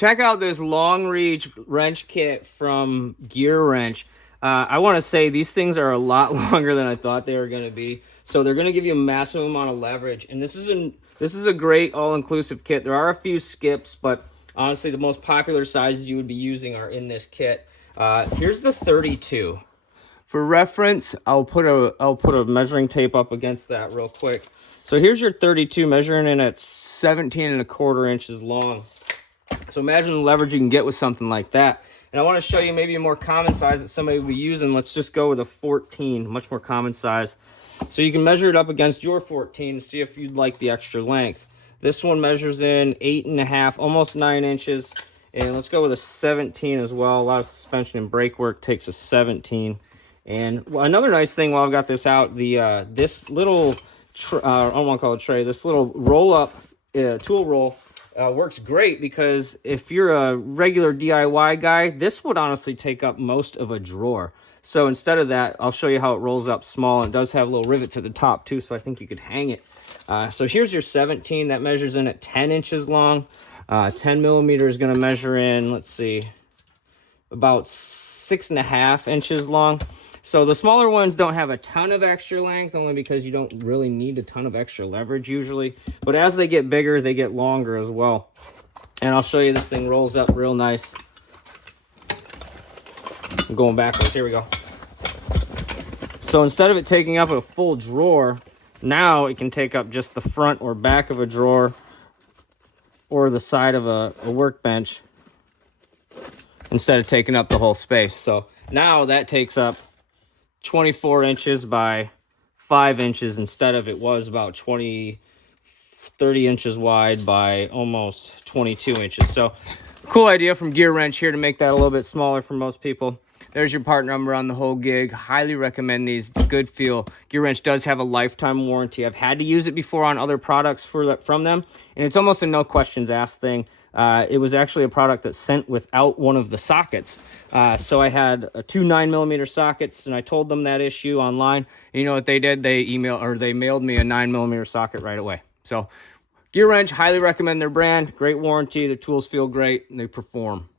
check out this long reach wrench kit from GearWrench. I want to say these things are a lot longer than I thought they were going to be. So they're going to give you a massive amount of leverage. And this is a great all-inclusive kit. There are a few skips, but honestly, the most popular sizes you would be using are in this kit. Here's the 32. For reference, I'll put a measuring tape up against that real quick. So here's your 32, measuring in at 17¼ inches long. So imagine the leverage you can get with something like that. And I want to show you maybe a more common size that somebody would be using. Let's just go with a 14, much more common size. So you can measure it up against your 14 to see if you'd like the extra length. This one measures in 8½, almost 9 inches. And let's go with a 17 as well. A lot of suspension and brake work takes a 17. And another nice thing while I've got this out, this little, I don't want to call it a tray, this little roll-up tool roll works great because if you're a regular DIY guy, this would honestly take up most of a drawer. So instead of that, I'll show you how it rolls up small. It does have a little rivet to the top too, so I think you could hang it. So here's your 17 that measures in at 10 inches long. 10 millimeter is going to measure in, let's see, about 6½ inches long. So the smaller ones don't have a ton of extra length, only because you don't really need a ton of extra leverage usually. But as they get bigger, they get longer as well. And I'll show you, this thing rolls up real nice. I'm going backwards, here we go. So instead of it taking up a full drawer, now it can take up just the front or back of a drawer or the side of a workbench instead of taking up the whole space. So now that takes up 24 inches by 5 inches instead of, it was about 30 inches wide by almost 22 inches. So cool idea from GearWrench here to make that a little bit smaller for most people. There's your part number on the whole gig. Highly recommend these. It's a good feel. GearWrench does have a lifetime warranty. I've had to use it before on other products from them, and it's almost a no questions asked thing. It was actually a product that sent without one of the sockets. So I had two 9mm sockets, and I told them that issue online. And you know what they did? They mailed me a 9mm socket right away. So GearWrench, highly recommend their brand. Great warranty. The tools feel great, and they perform.